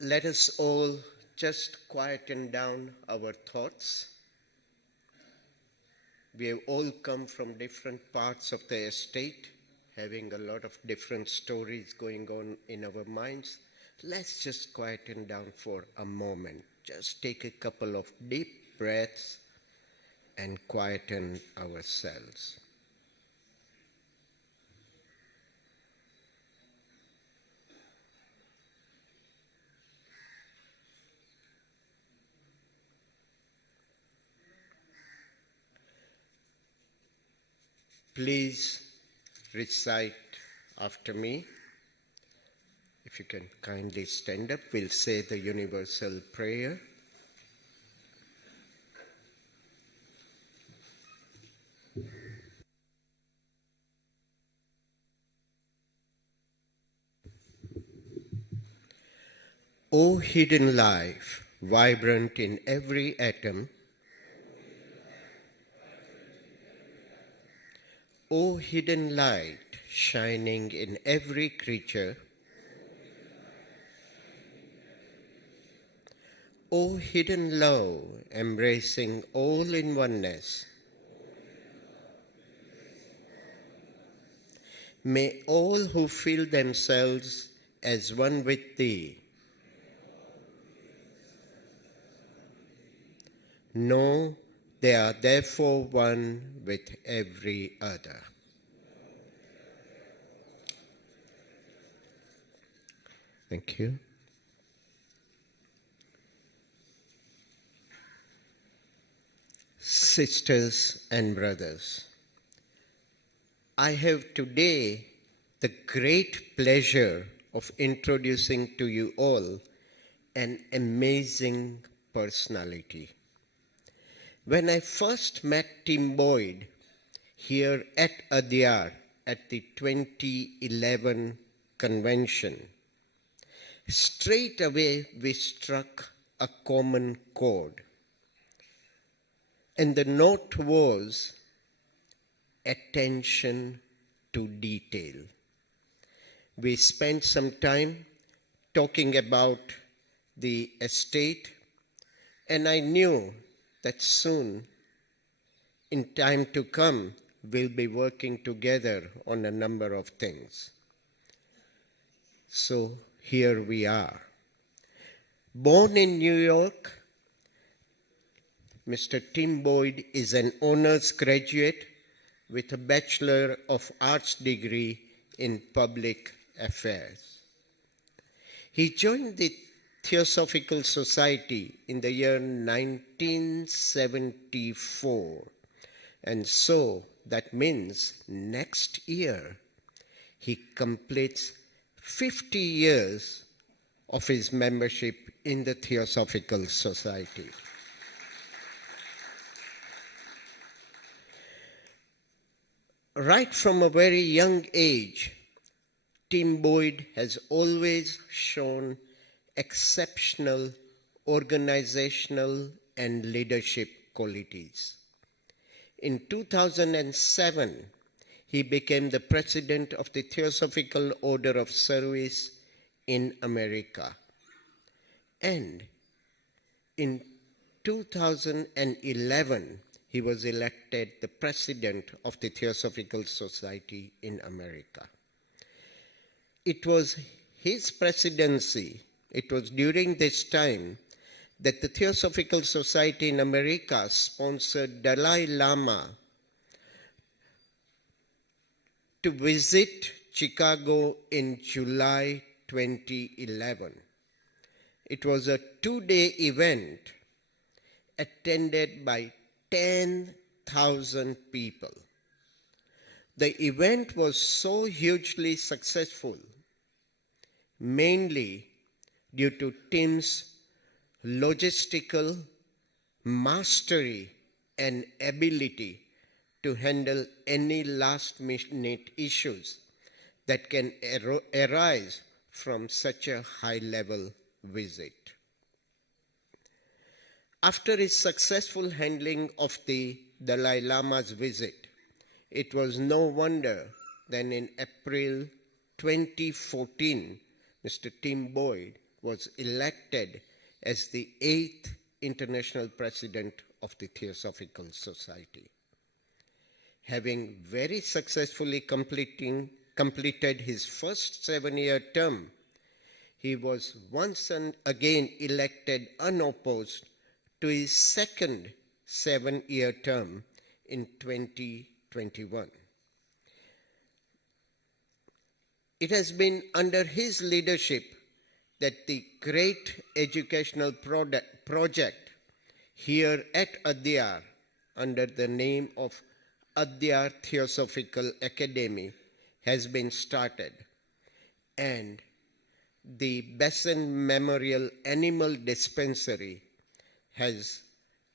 Let us all just quieten down our thoughts. We have all come from different parts of the estate, having a lot of different stories going on in our minds. Let's just quieten down for a moment. Just take a couple of deep breaths and quieten ourselves. Please recite after me. If you can kindly stand up, we'll say the universal prayer. O hidden life, vibrant in every atom, O hidden light, shining in every creature, O hidden love, embracing all in oneness, may all who feel themselves as one with Thee know they are therefore one with every other. Thank you. Sisters and brothers, I have today the great pleasure of introducing to you all an amazing personality. When I first met Tim Boyd here at Adyar at the 2011 convention, straight away we struck a common chord. And the note was attention to detail. We spent some time talking about the estate, and I knew that soon, in time to come, we'll be working together on a number of things. So here we are. Born in New York, Mr. Tim Boyd is an honors graduate with a Bachelor of Arts degree in Public Affairs. He joined the Theosophical Society in the year 1974, and so that means next year he completes 50 years of his membership in the Theosophical Society. Right from a very young age, Tim Boyd has always shown exceptional organizational and leadership qualities. In 2007, he became the president of the Theosophical Order of Service in America. And in 2011, he was elected the president of the Theosophical Society in America. It was his presidency, it was during this time that the Theosophical Society in America sponsored Dalai Lama to visit Chicago in July 2011. It was a two-day event attended by 10,000 people. The event was so hugely successful, mainly due to Tim's logistical mastery and ability to handle any last-minute issues that can arise from such a high-level visit. After his successful handling of the Dalai Lama's visit, it was no wonder that in April 2014, Mr. Tim Boyd was elected as the 8th International President of the Theosophical Society. Having very successfully completed his first 7-year term, he was once and again elected unopposed to his second 7-year term in 2021. It has been under his leadership that the great educational project here at Adyar, under the name of Adyar Theosophical Academy, has been started, and the Besson Memorial Animal Dispensary has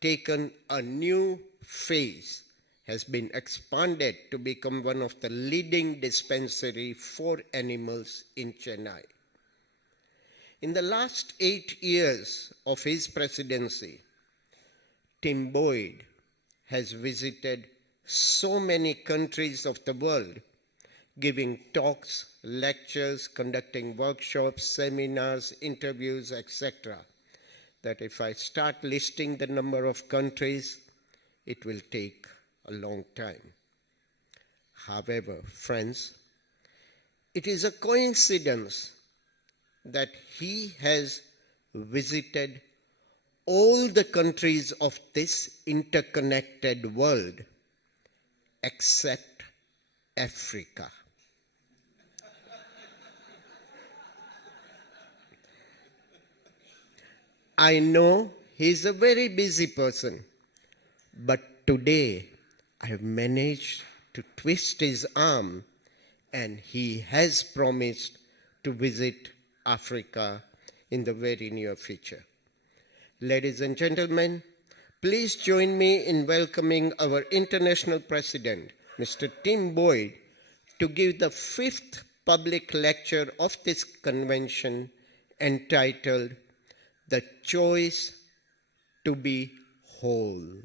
taken a new phase, has been expanded to become one of the leading dispensary for animals in Chennai. In the last 8 years of his presidency, Tim Boyd has visited so many countries of the world, giving talks, lectures, conducting workshops, seminars, interviews, etc., that if I start listing the number of countries, it will take a long time. However, friends, it is a coincidence that he has visited all the countries of this interconnected world except Africa. I know he's a very busy person, but today I have managed to twist his arm, and he has promised to visit Africa in the very near future. Ladies and gentlemen, please join me in welcoming our International President, Mr. Tim Boyd, to give the 5th public lecture of this convention entitled The Choice to be Whole.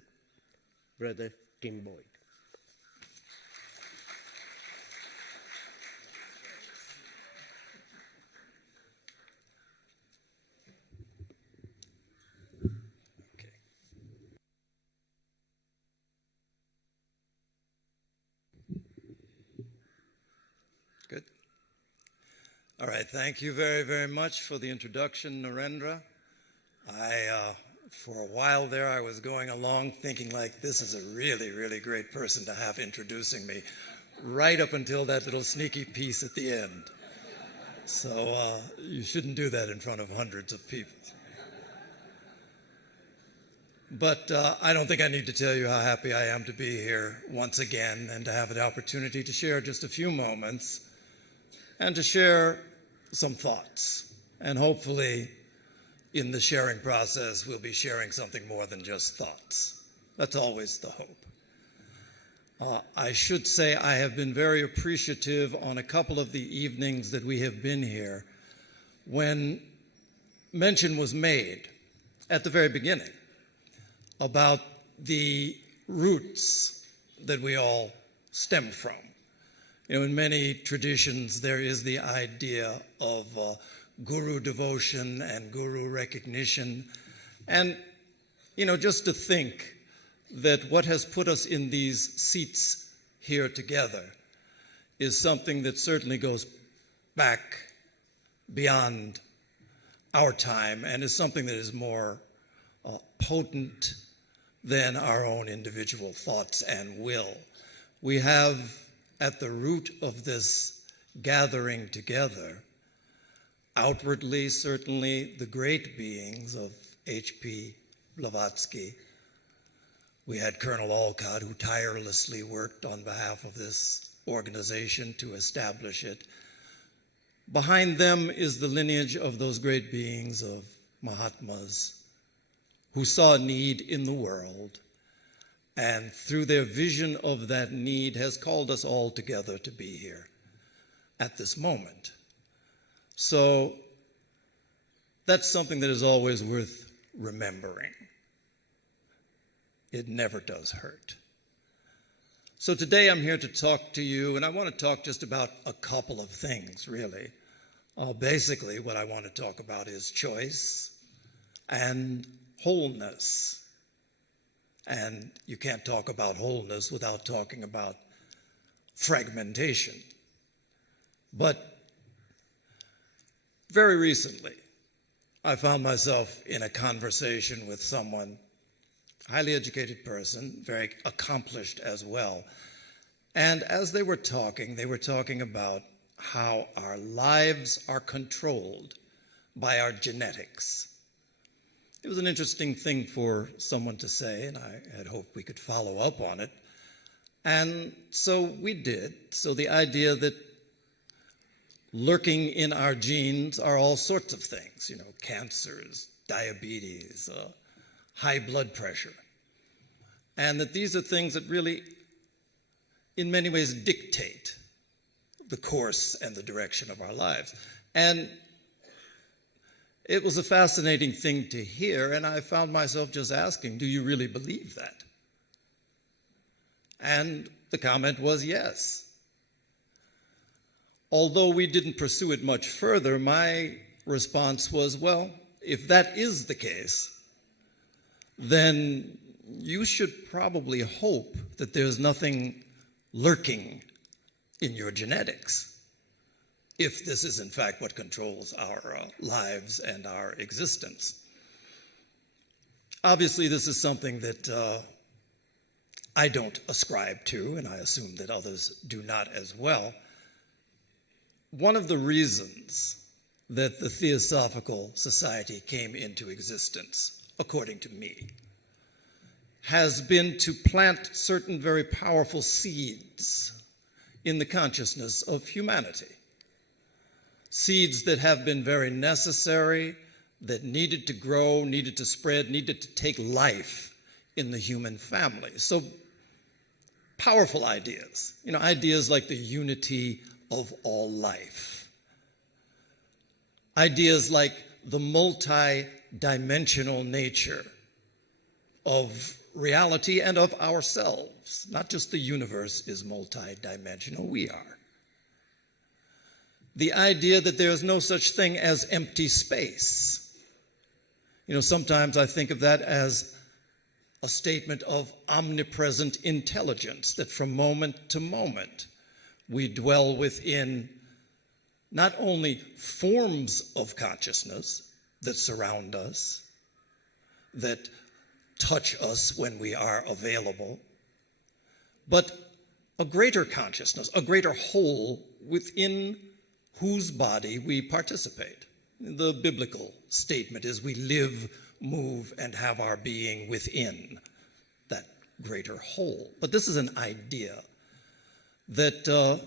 Brother Tim Boyd. Good. All right, thank you very, very much for the introduction, Narendra. For a while there, I was going along thinking like, this is a really, really great person to have introducing me, right up until that little sneaky piece at the end. So you shouldn't do that in front of hundreds of people. But I don't think I need to tell you how happy I am to be here once again and to have the opportunity to share just a few moments and to share some thoughts. And hopefully, in the sharing process, we'll be sharing something more than just thoughts. That's always the hope. I should say I have been very appreciative on a couple of the evenings that we have been here when mention was made at the very beginning about the roots that we all stem from. You know, in many traditions, there is the idea of guru devotion and guru recognition. And, you know, just to think that what has put us in these seats here together is something that certainly goes back beyond our time and is something that is more potent than our own individual thoughts and will. We have at the root of this gathering together, outwardly, certainly, the great beings of H.P. Blavatsky. We had Colonel Olcott, who tirelessly worked on behalf of this organization to establish it. Behind them is the lineage of those great beings of Mahatmas who saw a need in the world, and through their vision of that need has called us all together to be here at this moment. So that's something that is always worth remembering. It never does hurt. So today I'm here to talk to you, and I want to talk just about a couple of things, really. Basically, what I want to talk about is choice and wholeness. And you can't talk about wholeness without talking about fragmentation. But very recently, I found myself in a conversation with someone, highly educated person, very accomplished as well. And as they were talking about how our lives are controlled by our genetics. It was an interesting thing for someone to say, and I had hoped we could follow up on it. And so we did. So the idea that lurking in our genes are all sorts of things, cancers, diabetes, high blood pressure. And that these are things that really, in many ways, dictate the course and the direction of our lives. And it was a fascinating thing to hear, and I found myself just asking, do you really believe that? And the comment was yes. Although we didn't pursue it much further, my response was, well, if that is the case, then you should probably hope that there's nothing lurking in your genetics, if this is in fact what controls our lives and our existence. Obviously, this is something that I don't ascribe to, and I assume that others do not as well. One of the reasons that the Theosophical Society came into existence, according to me, has been to plant certain very powerful seeds in the consciousness of humanity. Seeds that have been very necessary, that needed to grow, needed to spread, needed to take life in the human family. So powerful ideas, ideas like the unity of all life. Ideas like the multi-dimensional nature of reality and of ourselves. Not just the universe is multi-dimensional, we are. The idea that there is no such thing as empty space. Sometimes I think of that as a statement of omnipresent intelligence, that from moment to moment we dwell within not only forms of consciousness that surround us, that touch us when we are available, but a greater consciousness, a greater whole within whose body we participate. The biblical statement is we live, move, and have our being within that greater whole. But this is an idea that,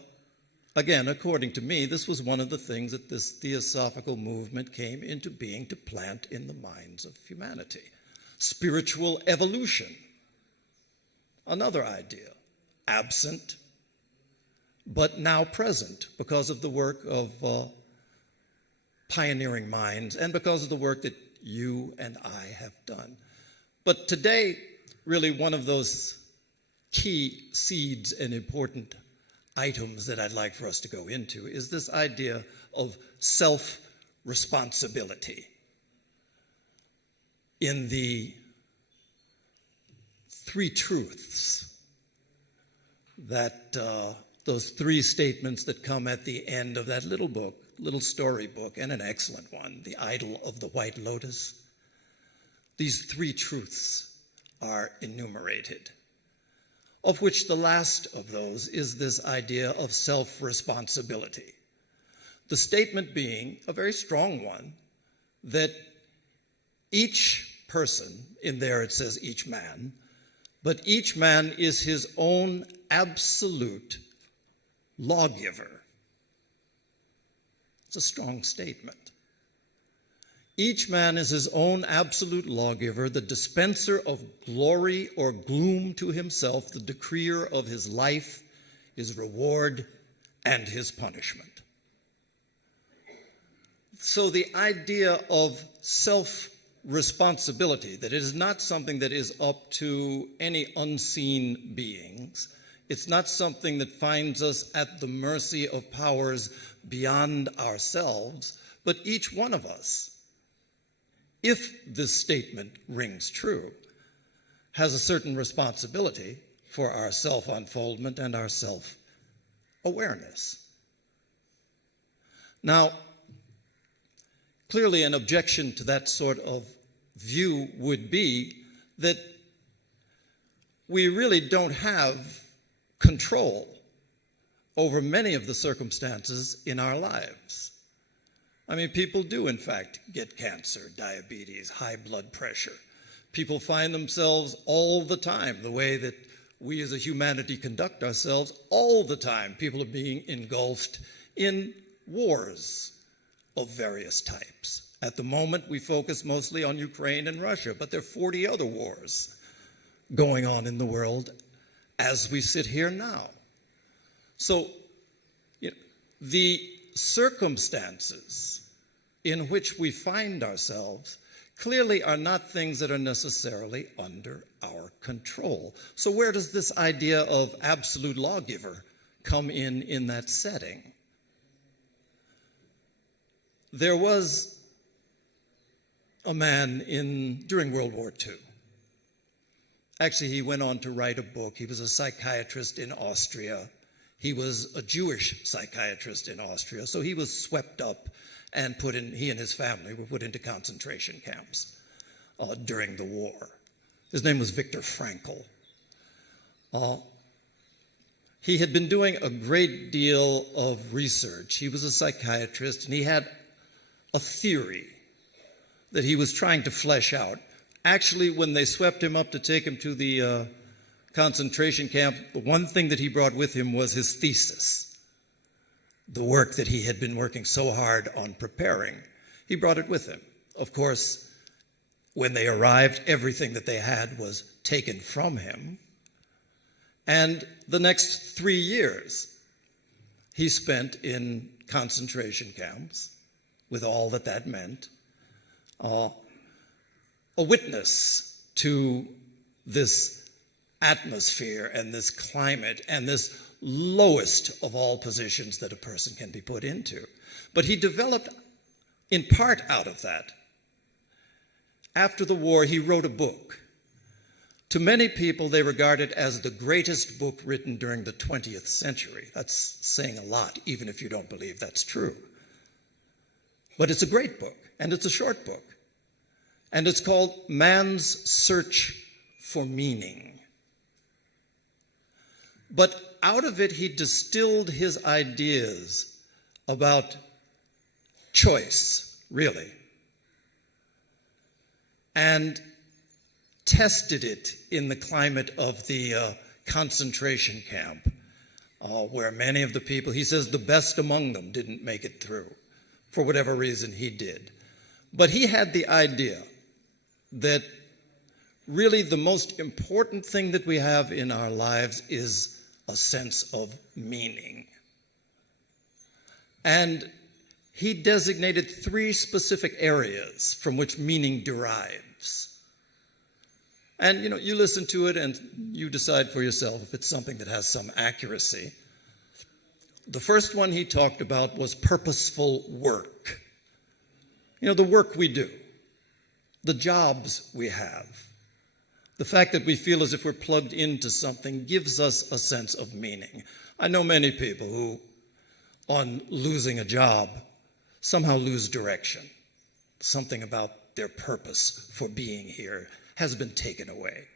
again, according to me, this was one of the things that this theosophical movement came into being to plant in the minds of humanity. Spiritual evolution, another idea, absent, but now present because of the work of pioneering minds and because of the work that you and I have done. But today, really one of those key seeds and important items that I'd like for us to go into is this idea of self-responsibility. In the three truths that those three statements that come at the end of that little book, little storybook, and an excellent one, The Idol of the White Lotus. These three truths are enumerated, of which the last of those is this idea of self-responsibility. The statement being a very strong one that each person, in there it says each man, but each man is his own absolute lawgiver. It's a strong statement. Each man is his own absolute lawgiver, the dispenser of glory or gloom to himself, the decreer of his life, his reward, and his punishment. So the idea of self-responsibility, that it is not something that is up to any unseen beings, It's not something that finds us at the mercy of powers beyond ourselves, but each one of us, if this statement rings true, has a certain responsibility for our self-unfoldment and our self-awareness. Now, clearly an objection to that sort of view would be that we really don't have control over many of the circumstances in our lives. I mean, people do, in fact, get cancer, diabetes, high blood pressure. People find themselves all the time, the way that we as a humanity conduct ourselves, all the time people are being engulfed in wars of various types. At the moment, we focus mostly on Ukraine and Russia, but there are 40 other wars going on in the world as we sit here now. So, the circumstances in which we find ourselves clearly are not things that are necessarily under our control. So where does this idea of absolute lawgiver come in that setting? There was a man during World War II. Actually, he went on to write a book. He was a psychiatrist in Austria. He was a Jewish psychiatrist in Austria, so he was swept up and he and his family were put into concentration camps during the war. His name was Viktor Frankl. He had been doing a great deal of research. He was a psychiatrist, and he had a theory that he was trying to flesh out. Actually, when they swept him up to take him to the concentration camp, the one thing that he brought with him was his thesis, the work that he had been working so hard on preparing. He brought it with him. Of course, when they arrived, everything that they had was taken from him. And the next 3 years, he spent in concentration camps, with all that that meant, a witness to this atmosphere and this climate and this lowest of all positions that a person can be put into. But he developed, in part out of that. After the war, he wrote a book. To many people, they regard it as the greatest book written during the 20th century. That's saying a lot, even if you don't believe that's true. But it's a great book, and it's a short book. And it's called Man's Search for Meaning. But out of it, he distilled his ideas about choice, really, and tested it in the climate of the concentration camp, where many of the people, he says the best among them didn't make it through. For whatever reason, he did. But he had the idea that really the most important thing that we have in our lives is a sense of meaning. And he designated 3 specific areas from which meaning derives. And you listen to it and you decide for yourself if it's something that has some accuracy. The first one he talked about was purposeful work. The work we do, the jobs we have, the fact that we feel as if we're plugged into something gives us a sense of meaning. I know many people who, on losing a job, somehow lose direction. Something about their purpose for being here has been taken away.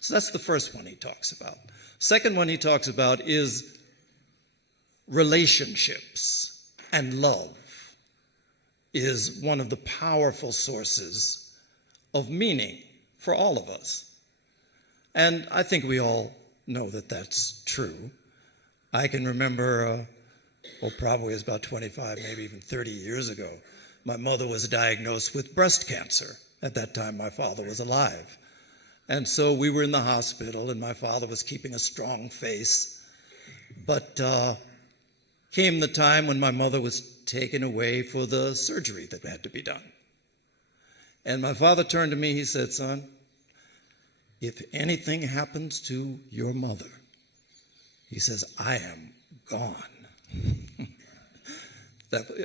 So that's the first one he talks about. Second one he talks about is relationships, and love is one of the powerful sources of meaning for all of us. And I think we all know that that's true. I can remember, probably it was about 25, maybe even 30 years ago, my mother was diagnosed with breast cancer. At that time, my father was alive. And so we were in the hospital, and my father was keeping a strong face. But came the time when my mother was taken away for the surgery that had to be done. And my father turned to me, he said, "Son, if anything happens to your mother," He says, I am gone.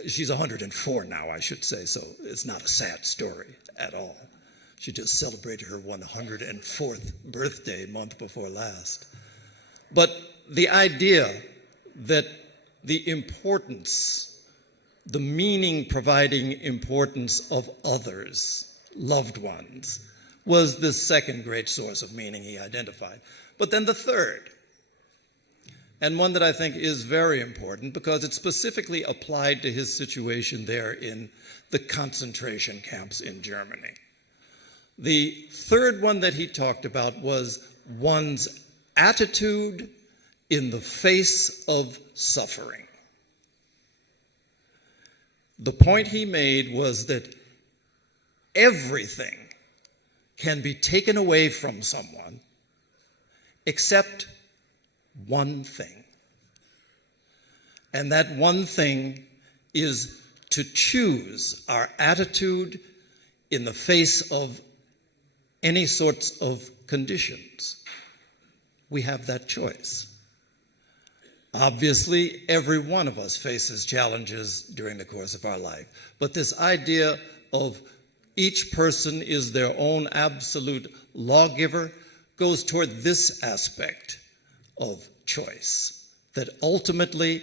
She's 104 now, I should say, so it's not a sad story at all. She just celebrated her 104th birthday month before last. But the idea that the importance, the meaning-providing importance of others, loved ones, was the second great source of meaning he identified. But then the third, and one that I think is very important because it specifically applied to his situation there in the concentration camps in Germany. The third one that he talked about was one's attitude in the face of suffering. The point he made was that everything can be taken away from someone except one thing. And that one thing is to choose our attitude in the face of any sorts of conditions. We have that choice. Obviously, every one of us faces challenges during the course of our life. But this idea of each person is their own absolute lawgiver goes toward this aspect of choice, that ultimately,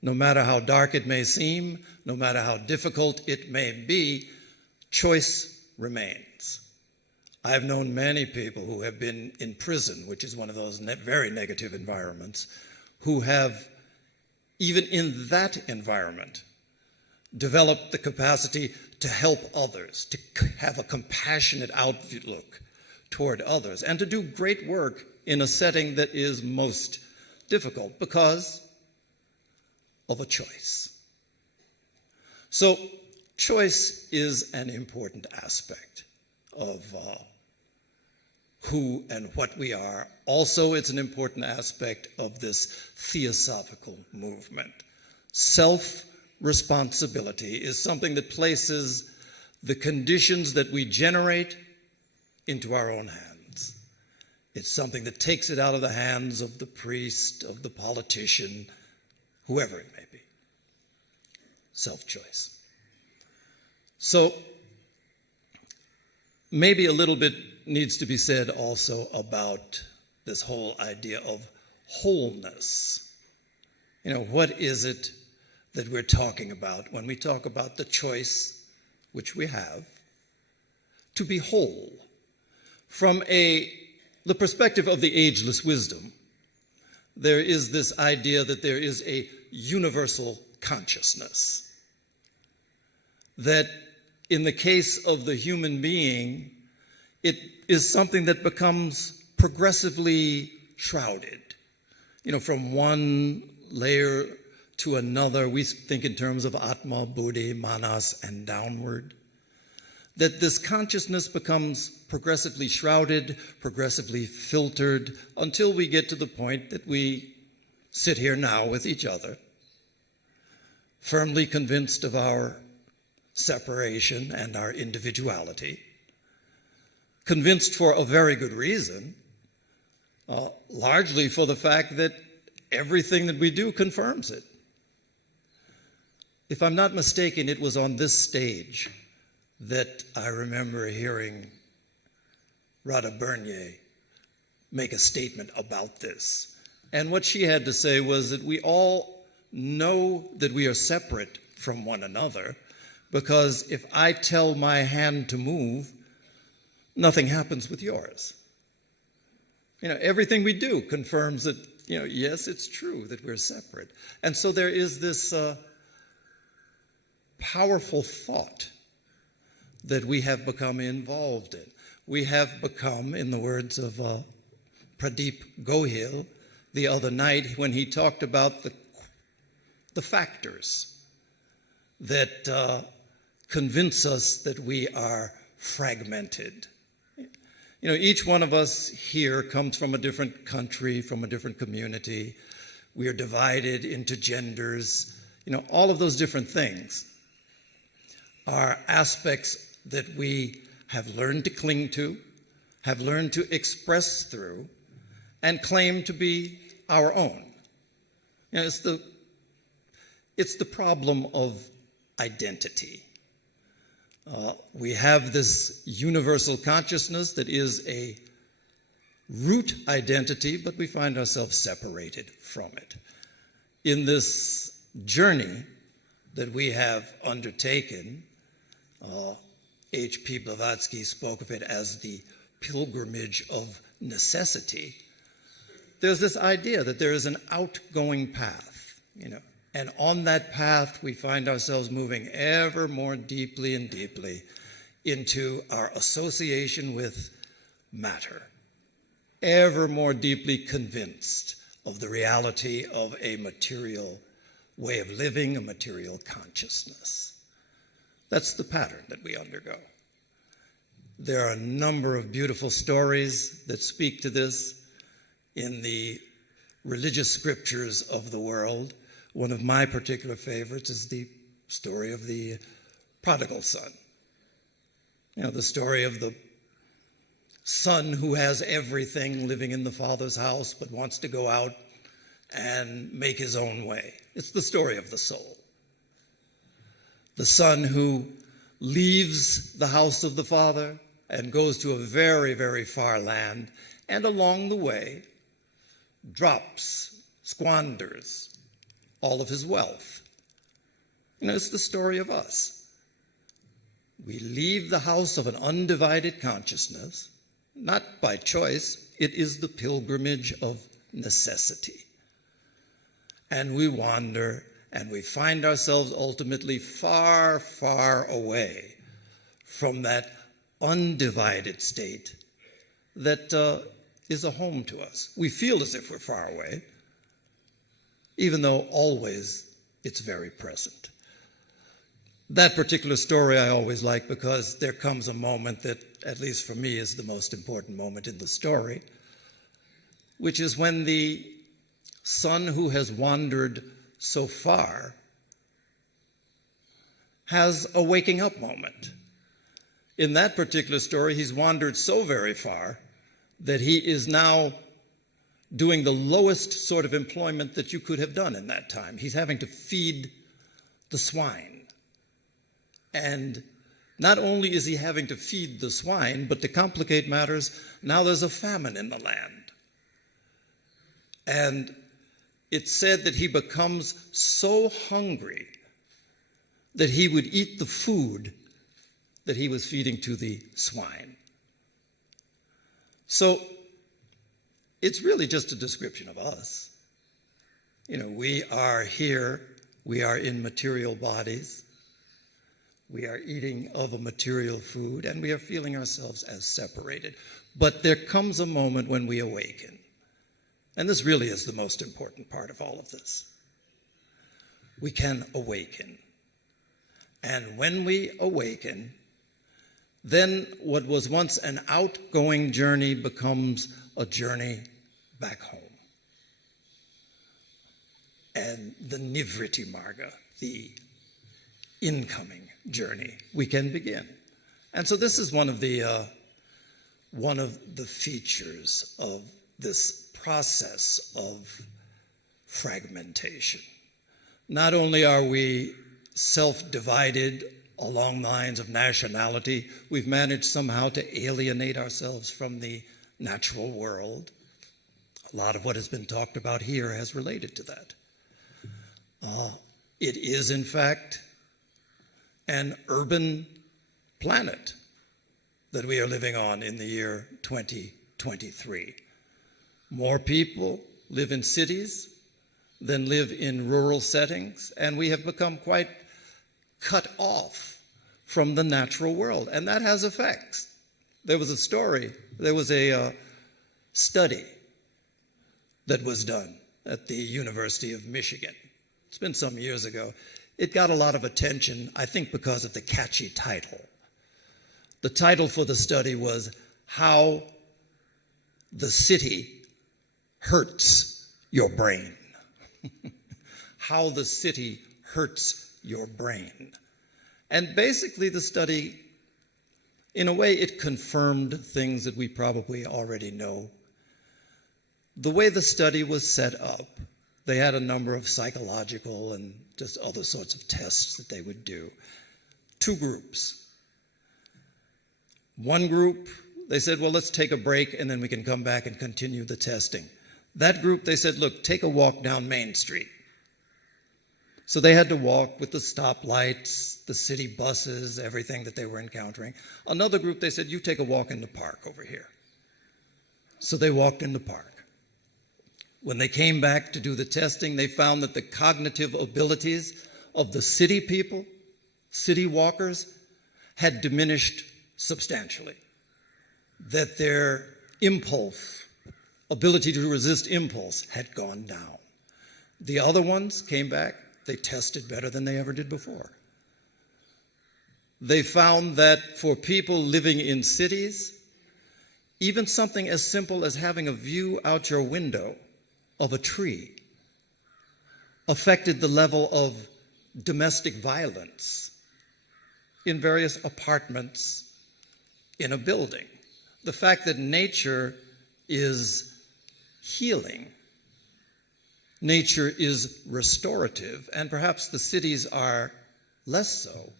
no matter how dark it may seem, no matter how difficult it may be, choice remains. I have known many people who have been in prison, which is one of those very negative environments, who have, even in that environment, developed the capacity to help others, to have a compassionate outlook toward others, and to do great work in a setting that is most difficult because of a choice. So choice is an important aspect of who and what we are. Also, it's an important aspect of this theosophical movement. Self-responsibility is something that places the conditions that we generate into our own hands. It's something that takes it out of the hands of the priest, of the politician, whoever it may be. Self-choice. So, maybe a little bit needs to be said also about this whole idea of wholeness. You know, what is it that we're talking about when we talk about the choice, which we have, to be whole? From the perspective of the ageless wisdom, there is this idea that there is a universal consciousness. That in the case of the human being, it is something that becomes progressively shrouded. You know, from one layer to another, we think in terms of Atma, Buddhi, Manas, and downward. That this consciousness becomes progressively shrouded, progressively filtered, until we get to the point that we sit here now with each other, firmly convinced of our separation and our individuality, convinced for a very good reason, largely for the fact that everything that we do confirms it. If I'm not mistaken, it was on this stage that I remember hearing Radha Bernier make a statement about this. And what she had to say was that we all know that we are separate from one another, because if I tell my hand to move, nothing happens with yours. You know, everything we do confirms that, you know, yes, it's true that we're separate. And so there is this powerful thought that we have become involved in. We have become, in the words of Pradeep Gohil the other night when he talked about the factors that convince us that we are fragmented. You know, each one of us here comes from a different country, from a different community. We are divided into genders. You know, all of those different things are aspects that we have learned to cling to, have learned to express through, and claim to be our own. You know, it's the problem of identity. We have this universal consciousness that is a root identity, but we find ourselves separated from it. In this journey that we have undertaken, H.P. Blavatsky spoke of it as the pilgrimage of necessity. There's this idea that there is an outgoing path, you know, and on that path we find ourselves moving ever more deeply and deeply into our association with matter, ever more deeply convinced of the reality of a material way of living, a material consciousness. That's the pattern that we undergo. There are a number of beautiful stories that speak to this in the religious scriptures of the world. One of my particular favorites is the story of the prodigal son. You know, the story of the son who has everything living in the father's house but wants to go out and make his own way. It's the story of the soul. The son who leaves the house of the father and goes to a very, very far land, and along the way drops, squanders all of his wealth. You know, it's the story of us. We leave the house of an undivided consciousness, not by choice. It is the pilgrimage of necessity. And we wander, and we find ourselves ultimately far, far away from that undivided state that is a home to us. We feel as if we're far away, even though always it's very present. That particular story I always like because there comes a moment that, at least for me, is the most important moment in the story, which is when the son who has wandered so far has a waking up moment. In that particular story, he's wandered so very far that he is now doing the lowest sort of employment that you could have done in that time. He's having to feed the swine. And not only is he having to feed the swine, but to complicate matters, now there's a famine in the land. And it's said that he becomes so hungry that he would eat the food that he was feeding to the swine. So it's really just a description of us. You know, we are here, we are in material bodies, we are eating of a material food, and we are feeling ourselves as separated. But there comes a moment when we awaken. And this really is the most important part of all of this. We can awaken. And when we awaken, then what was once an outgoing journey becomes a journey back home. And the Nivriti Marga, the incoming journey, we can begin. And so this is one of the features of this process of fragmentation. Not only are we self-divided along lines of nationality, we've managed somehow to alienate ourselves from the natural world. A lot of what has been talked about here has related to that. It is, in fact, an urban planet that we are living on in the year 2023. More people live in cities than live in rural settings, and we have become quite cut off from the natural world, and that has effects. There was a study that was done at the University of Michigan. It's been some years ago. It got a lot of attention, I think, because of the catchy title. The title for the study was How the City Hurts Your Brain. How the city hurts your brain. And basically the study, in a way, it confirmed things that we probably already know. The way the study was set up, they had a number of psychological and just other sorts of tests that they would do. Two groups. One group, they said, well, let's take a break and then we can come back and continue the testing. That group, they said, look, take a walk down Main Street. So they had to walk with the stoplights, the city buses, everything that they were encountering. Another group, they said, you take a walk in the park over here. So they walked in the park. When they came back to do the testing, they found that the cognitive abilities of the city people, city walkers, had diminished substantially. That their impulse, ability to resist impulse, had gone down. The other ones came back, they tested better than they ever did before. They found that for people living in cities, even something as simple as having a view out your window of a tree affected the level of domestic violence in various apartments in a building. The fact that nature is healing, nature is restorative, and perhaps the cities are less so,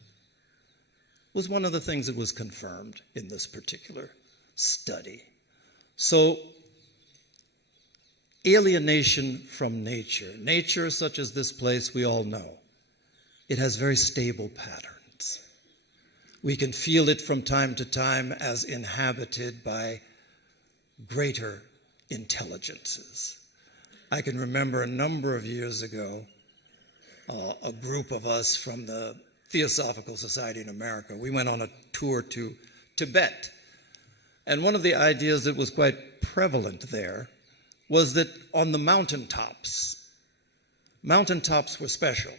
was one of the things that was confirmed in this particular study. So, alienation from nature. Nature, such as this place, we all know, it has very stable patterns. We can feel it from time to time as inhabited by greater intelligences. I can remember a number of years ago, a group of us from the Theosophical Society in America, we went on a tour to Tibet. And one of the ideas that was quite prevalent there was that on the mountaintops were special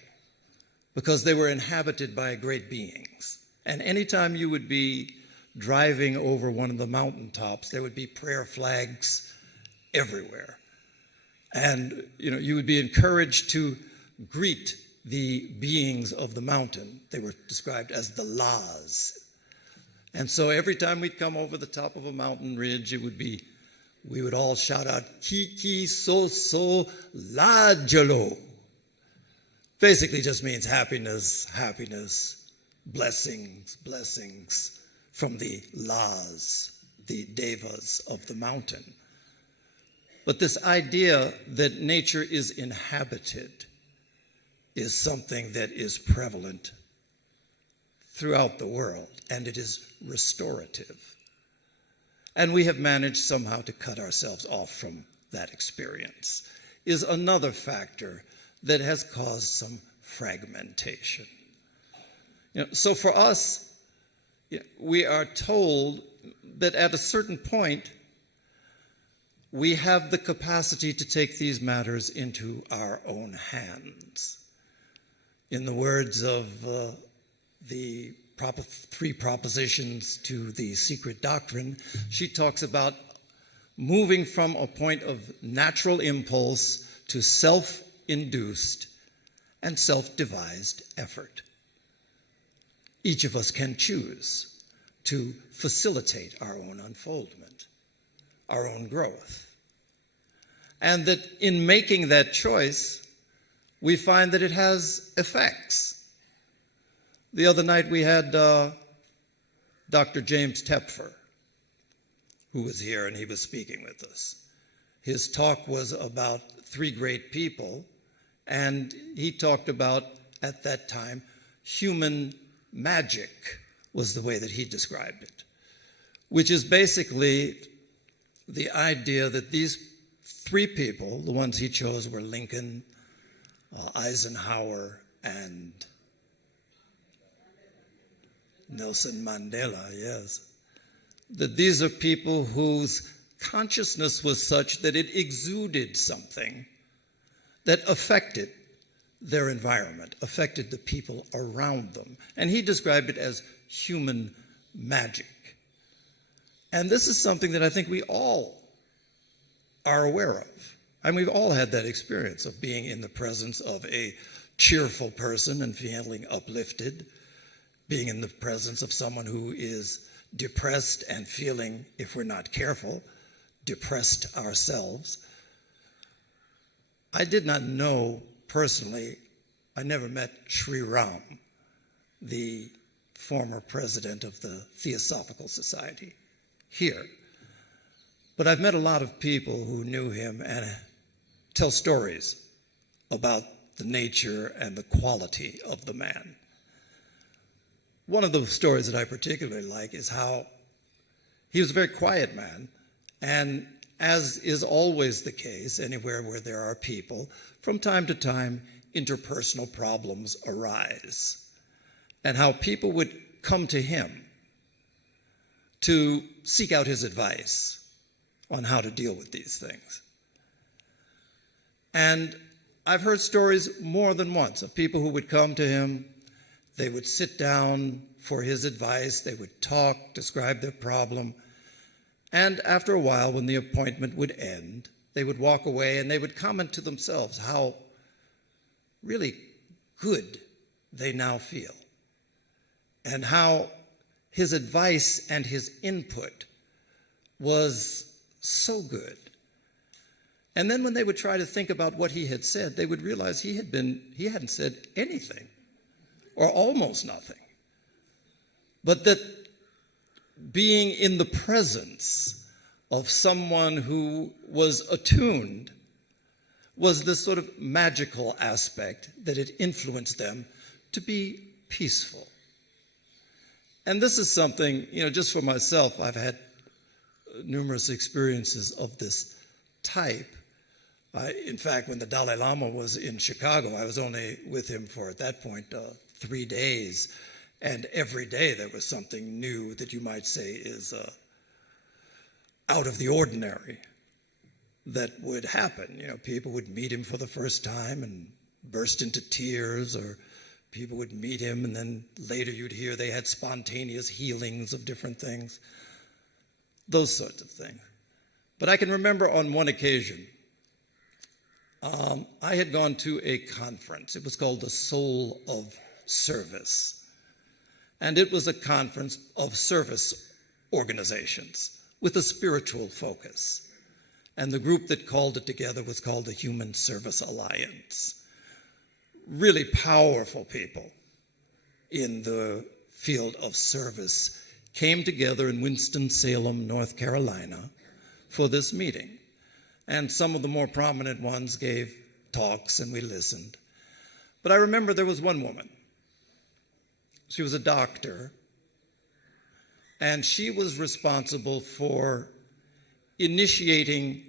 because they were inhabited by great beings. And anytime you would be driving over one of the mountaintops, there would be prayer flags everywhere. And you would be encouraged to greet the beings of the mountain. They were described as the Las. And so every time we'd come over the top of a mountain ridge, we would all shout out, Ki so so la jalo. Basically just means happiness, happiness, blessings, blessings from the Las, the devas of the mountain. But this idea that nature is inhabited is something that is prevalent throughout the world, and it is restorative. And we have managed somehow to cut ourselves off from that experience, is another factor that has caused some fragmentation. So for us, we are told that at a certain point, we have the capacity to take these matters into our own hands. In the words of the three propositions to the secret doctrine, she talks about moving from a point of natural impulse to self-induced and self-devised effort. Each of us can choose to facilitate our own unfoldment, our own growth. And that in making that choice, we find that it has effects. The other night we had Dr. James Tepfer, who was here, and he was speaking with us. His talk was about three great people, and he talked about, at that time, human magic was the way that he described it, which is basically the idea that these three people, the ones he chose were Lincoln, Eisenhower, and Nelson Mandela, yes. That these are people whose consciousness was such that it exuded something that affected their environment, affected the people around them. And he described it as human magic. And this is something that I think we all are aware of. And we've all had that experience of being in the presence of a cheerful person and feeling uplifted, being in the presence of someone who is depressed and feeling, if we're not careful, depressed ourselves. I did not know personally, I never met Sri Ram, the former president of the Theosophical Society here. But I've met a lot of people who knew him and tell stories about the nature and the quality of the man. One of the stories that I particularly like is how he was a very quiet man, and as is always the case anywhere where there are people, from time to time interpersonal problems arise, and how people would come to him to seek out his advice on how to deal with these things. And I've heard stories more than once of people who would come to him, they would sit down for his advice, they would talk, describe their problem, and after a while, when the appointment would end, they would walk away and they would comment to themselves how really good they now feel, and how his advice and his input was so good. And then when they would try to think about what he had said, they would realize he hadn't said anything, or almost nothing. But that being in the presence of someone who was attuned was this sort of magical aspect that it influenced them to be peaceful. And this is something, just for myself, I've had numerous experiences of this type. In fact, when the Dalai Lama was in Chicago, I was only with him for, at that point, 3 days. And every day there was something new that you might say is out of the ordinary that would happen. People would meet him for the first time and burst into tears, or people would meet him and then later you'd hear they had spontaneous healings of different things, those sorts of things. But I can remember on one occasion, I had gone to a conference. It was called the Soul of Service. And it was a conference of service organizations with a spiritual focus. And the group that called it together was called the Human Service Alliance. Really powerful people in the field of service came together in Winston-Salem, North Carolina, for this meeting. And some of the more prominent ones gave talks and we listened. But I remember there was one woman. She was a doctor, and she was responsible for initiating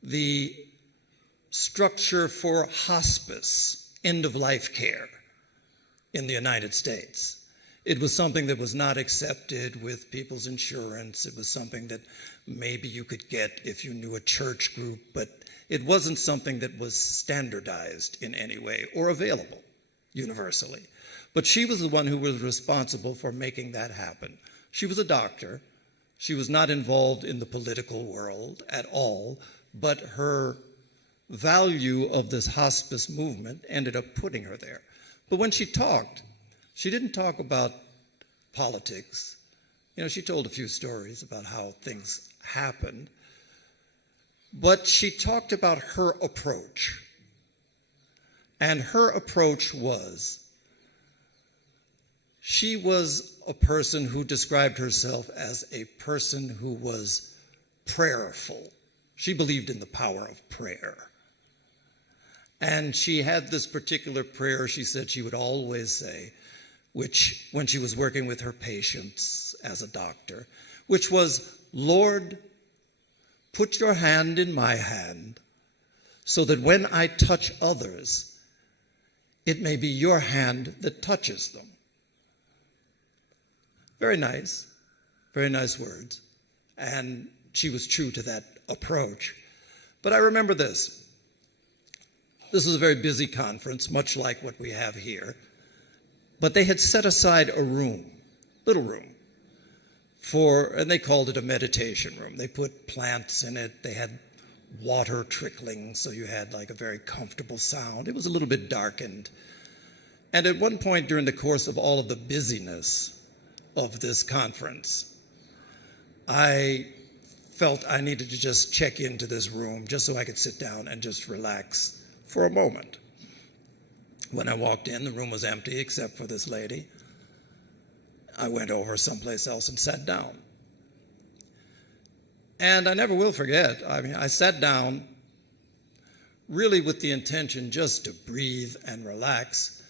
the structure for hospice, end-of-life care in the United States. It was something that was not accepted with people's insurance. It was something that maybe you could get if you knew a church group, but it wasn't something that was standardized in any way or available universally. But she was the one who was responsible for making that happen. She was a doctor. She was not involved in the political world at all, but her value of this hospice movement ended up putting her there. But when she talked, she didn't talk about politics. She told a few stories about how things happened, but she talked about her approach. And her approach was, she was a person who described herself as a person who was prayerful. She believed in the power of prayer. And she had this particular prayer she said she would always say, which when she was working with her patients as a doctor, which was, Lord, put your hand in my hand so that when I touch others, it may be your hand that touches them. Very nice words. And she was true to that approach. But I remember this. This was a very busy conference, much like what we have here. But they had set aside a room, little room, and they called it a meditation room. They put plants in it. They had water trickling, so you had like a very comfortable sound. It was a little bit darkened. And at one point during the course of all of the busyness of this conference, I felt I needed to just check into this room just so I could sit down and just relax for a moment. When I walked in, the room was empty except for this lady. I went over someplace else and sat down. And I never will forget, I sat down really with the intention just to breathe and relax.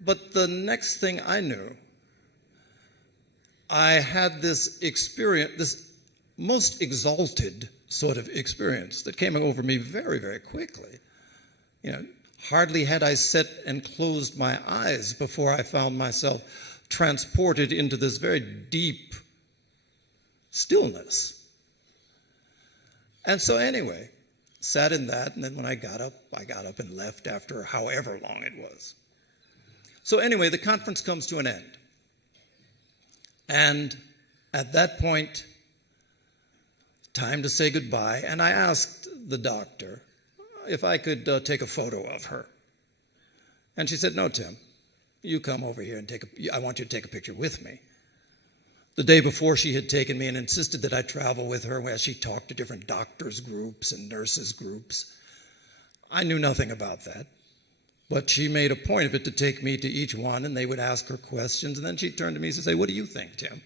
But the next thing I knew, I had this experience, this most exalted sort of experience that came over me very, very quickly. Hardly had I sat and closed my eyes before I found myself transported into this very deep stillness. And so anyway, sat in that, and then when I got up and left after however long it was. So anyway, the conference comes to an end. And at that point, time to say goodbye, and I asked the doctor if I could take a photo of her. And she said, "No, Tim, you come over here and I want you to take a picture with me." The day before, she had taken me and insisted that I travel with her as she talked to different doctors' groups and nurses' groups. I knew nothing about that, but she made a point of it to take me to each one, and they would ask her questions, and then she'd turn to me and say, "What do you think, Tim?"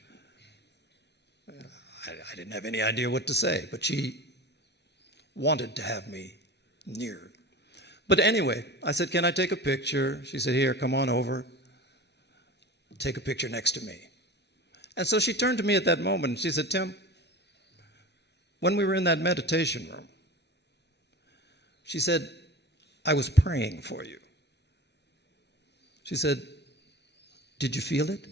I didn't have any idea what to say, but she wanted to have me near. But anyway, I said, "Can I take a picture?" She said, "Here, come on over. Take a picture next to me." And so she turned to me at that moment and she said, "Tim, when we were in that meditation room," she said, "I was praying for you." She said, "Did you feel it?"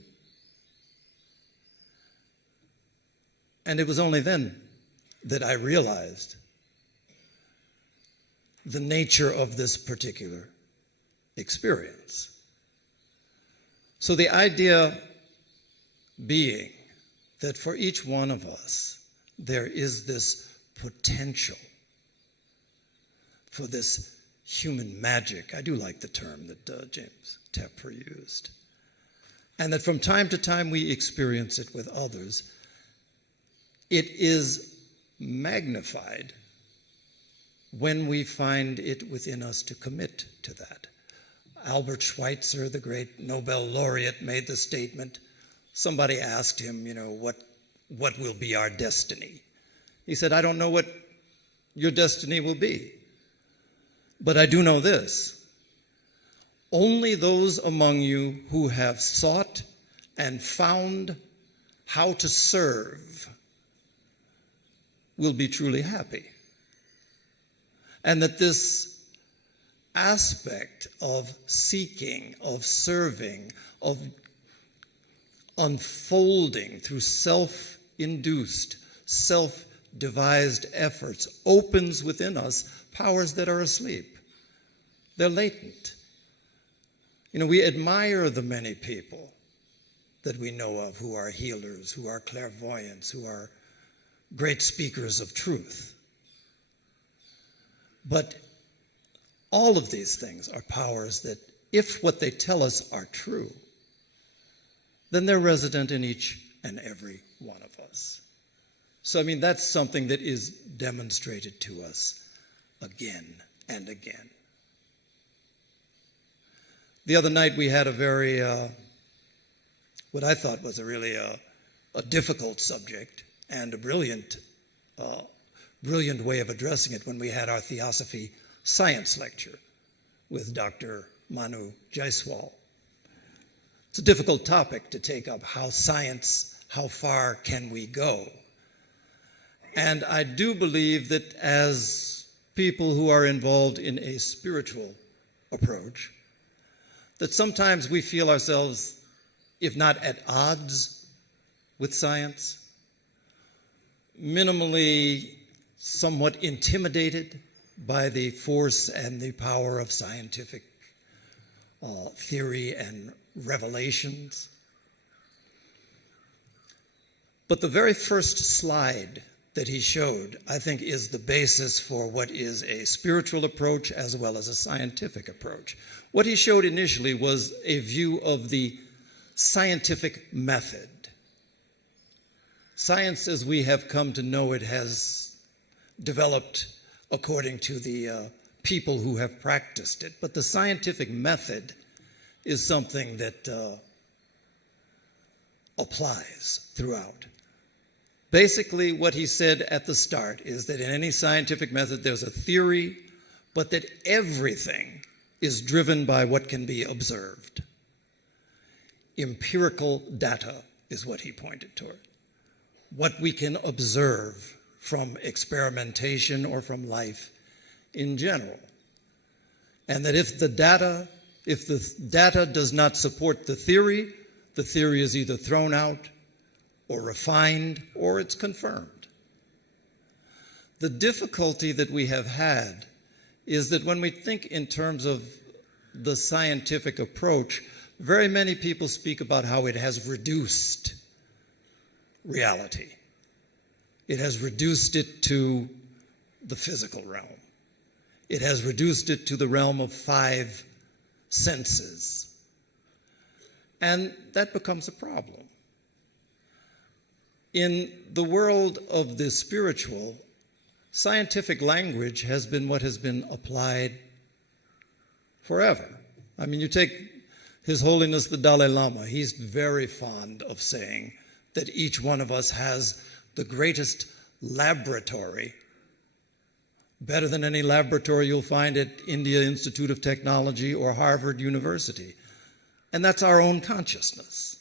And it was only then that I realized the nature of this particular experience. So the idea being that for each one of us, there is this potential for this human magic. I do like the term that James Tepfer used. And that from time to time we experience it with others. It is magnified when we find it within us to commit to that. Albert Schweitzer, the great Nobel laureate, made the statement. Somebody asked him, what will be our destiny? He said, "I don't know what your destiny will be, but I do know this. Only those among you who have sought and found how to serve will be truly happy." And that this aspect of seeking, of serving, of unfolding through self-induced, self-devised efforts opens within us powers that are asleep. They're latent. We admire the many people that we know of who are healers, who are clairvoyants, who are great speakers of truth. But all of these things are powers that, if what they tell us are true, then they're resident in each and every one of us. So, that's something that is demonstrated to us again and again. The other night we had a very, what I thought was a difficult subject and a brilliant way of addressing it when we had our Theosophy science lecture with Dr. Manu Jaiswal. It's a difficult topic to take up, how far can we go? And I do believe that as people who are involved in a spiritual approach, that sometimes we feel ourselves, if not at odds with science, minimally somewhat intimidated by the force and the power of scientific theory and revelations. But the very first slide that he showed, I think, is the basis for what is a spiritual approach as well as a scientific approach. What he showed initially was a view of the scientific method. Science as we have come to know it has developed according to the people who have practiced it. But the scientific method is something that applies throughout. Basically, what he said at the start is that in any scientific method, there's a theory, but that everything is driven by what can be observed. Empirical data is what he pointed toward. What we can observe from experimentation or from life in general. And that if the data does not support the theory is either thrown out or refined or it's confirmed. The difficulty that we have had is that when we think in terms of the scientific approach, very many people speak about how it has reduced reality. It has reduced it to the physical realm. It has reduced it to the realm of 5 senses. And that becomes a problem. In the world of the spiritual, scientific language has been what has been applied forever. I mean, you take His Holiness the Dalai Lama, he's very fond of saying that each one of us has the greatest laboratory, better than any laboratory you'll find at India Institute of Technology or Harvard University. And that's our own consciousness.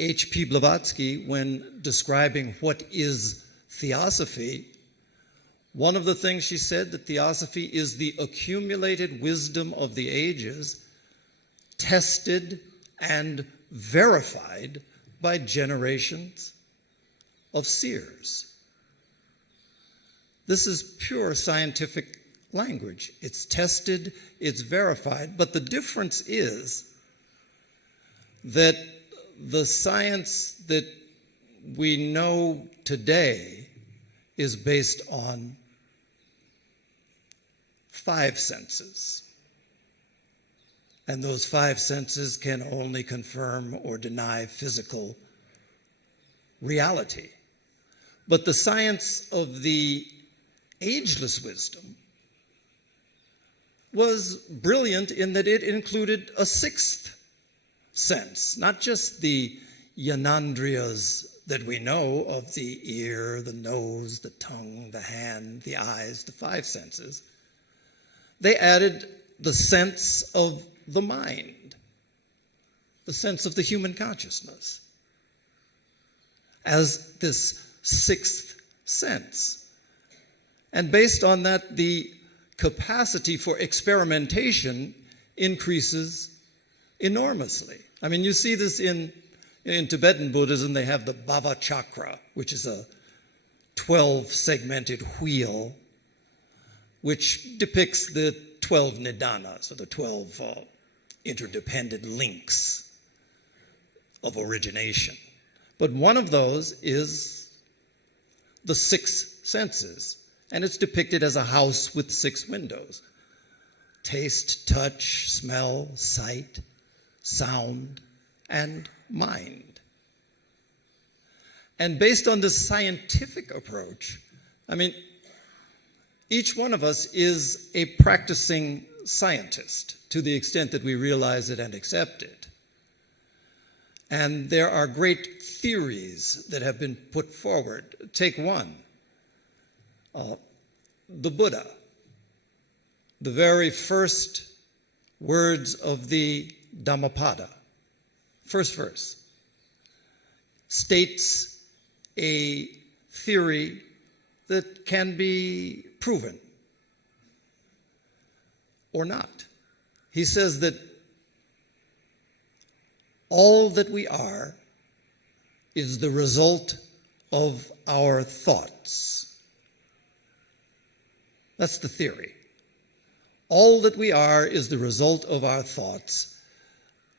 H.P. Blavatsky, when describing what is theosophy, one of the things she said that theosophy is the accumulated wisdom of the ages, tested and verified by generations of seers. This is pure scientific language. It's tested, it's verified, but the difference is that the science that we know today is based on 5 senses. And those 5 senses can only confirm or deny physical reality. But the science of the ageless wisdom was brilliant in that it included a 6th sense, not just the yanandriyas that we know of the ear, the nose, the tongue, the hand, the eyes, the 5 senses. They added the sense of the mind, the sense of the human consciousness, as this 6th sense. And based on that, the capacity for experimentation increases enormously. I mean, you see this in Tibetan Buddhism. They have the Bhava Chakra, which is a 12-segmented wheel, which depicts the 12 nidanas, or the 12 interdependent links of origination. But one of those is the 6 senses, and it's depicted as a house with 6 windows: taste, touch, smell, sight, sound, and mind. And based on this scientific approach, I mean, each one of us is a practicing scientist to the extent that we realize it and accept it. And there are great theories that have been put forward. Take one, the Buddha. The very first words of the Dhammapada, first verse, states a theory that can be proven or not. He says that all that we are is the result of our thoughts. That's the theory. All that we are is the result of our thoughts.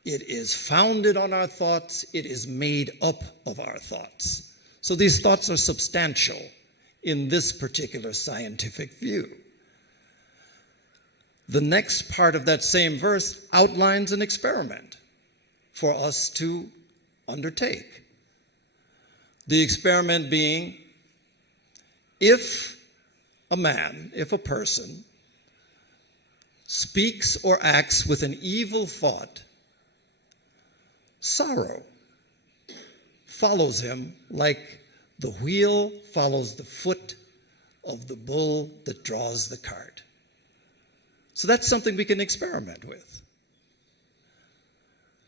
It is founded on our thoughts. It is made up of our thoughts. So these thoughts are substantial in this particular scientific view. The next part of that same verse outlines an experiment for us to undertake. The experiment being, if a person, speaks or acts with an evil thought, sorrow follows him like the wheel follows the foot of the bull that draws the cart. So that's something we can experiment with.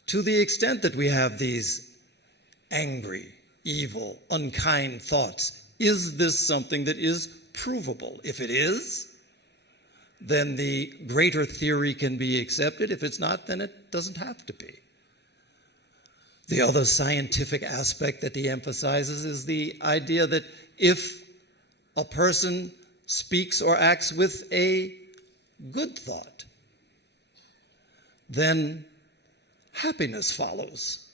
To the extent that we have these angry, evil, unkind thoughts, is this something that is provable? If it is, then the greater theory can be accepted. If it's not, then it doesn't have to be. The other scientific aspect that he emphasizes is the idea that if a person speaks or acts with a good thought, then happiness follows,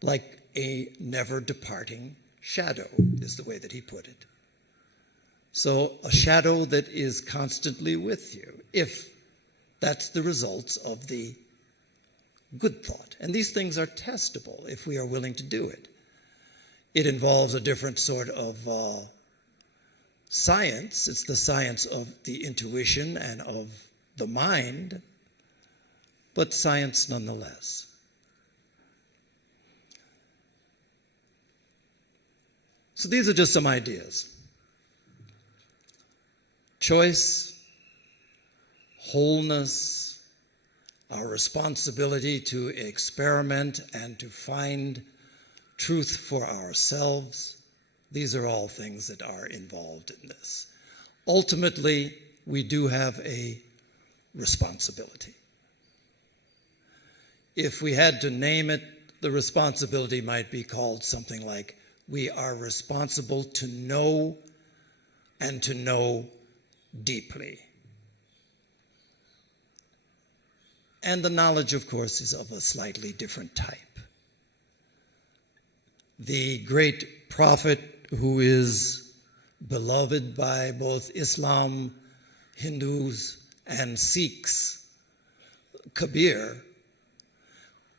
like a never departing shadow, is the way that he put it. So a shadow that is constantly with you, if that's the results of the good thought. And these things are testable if we are willing to do it. It involves a different sort of science. It's the science of the intuition and of the mind, but science nonetheless. So these are just some ideas. Choice, wholeness, our responsibility to experiment and to find truth for ourselves. These are all things that are involved in this. Ultimately, we do have a responsibility. If we had to name it, the responsibility might be called something like, we are responsible to know and to know deeply. And the knowledge, of course, is of a slightly different type. The great prophet who is beloved by both Islam, Hindus, and Sikhs, Kabir,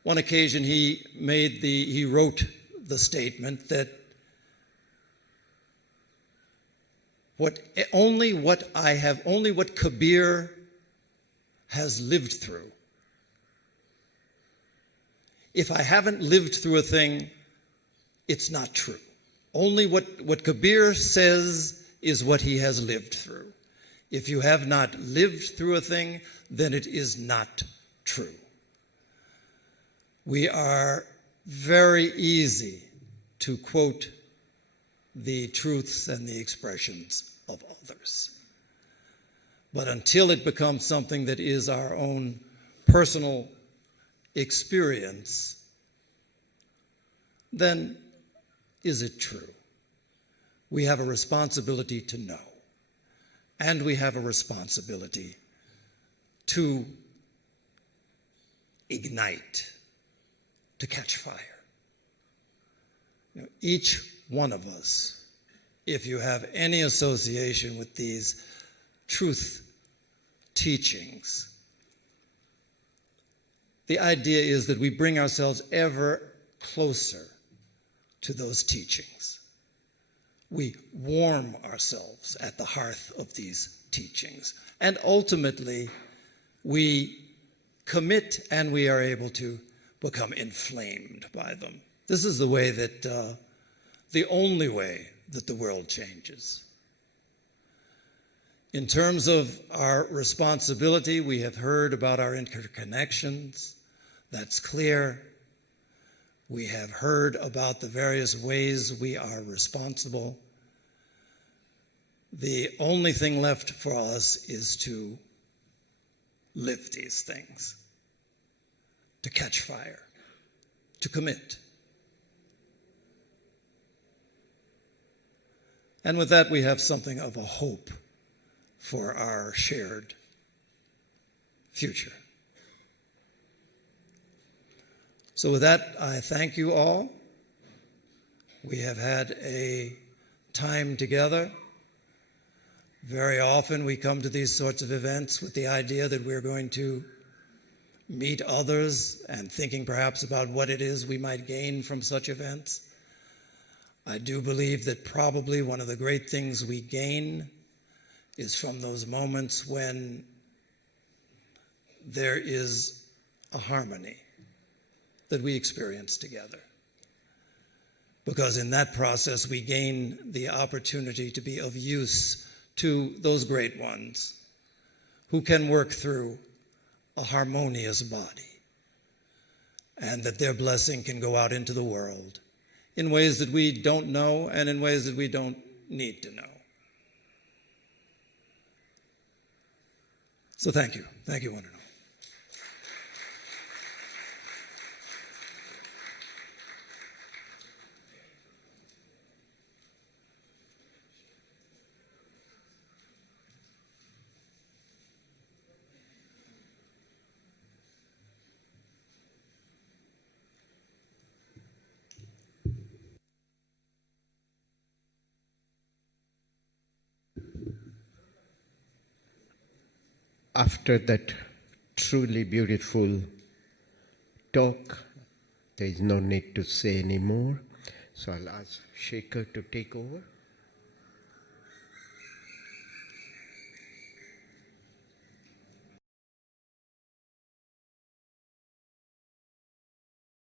one occasion he wrote the statement that only what Kabir has lived through. If I haven't lived through a thing, it's not true. Only what Kabir says is what he has lived through. If you have not lived through a thing, then it is not true. We are very easy to quote the truths and the expressions of others. But until it becomes something that is our own personal experience, then is it true? We have a responsibility to know, and we have a responsibility to ignite, to catch fire. You know, each one of us, if you have any association with these truth teachings, the idea is that we bring ourselves ever closer to those teachings. We warm ourselves at the hearth of these teachings. And ultimately, we commit and we are able to become inflamed by them. This is the way that, the only way that the world changes. In terms of our responsibility, we have heard about our interconnections. That's clear. We have heard about the various ways we are responsible. The only thing left for us is to live these things, to catch fire, to commit. And with that, we have something of a hope for our shared future. So with that, I thank you all. We have had a time together. Very often we come to these sorts of events with the idea that we're going to meet others and thinking perhaps about what it is we might gain from such events. I do believe that probably one of the great things we gain is from those moments when there is a harmony that we experience together. Because in that process, we gain the opportunity to be of use to those great ones who can work through a harmonious body, and that their blessing can go out into the world in ways that we don't know and in ways that we don't need to know. So thank you. Thank you, one and all. After that truly beautiful talk, there is no need to say any more. So I'll ask Shekhar to take over.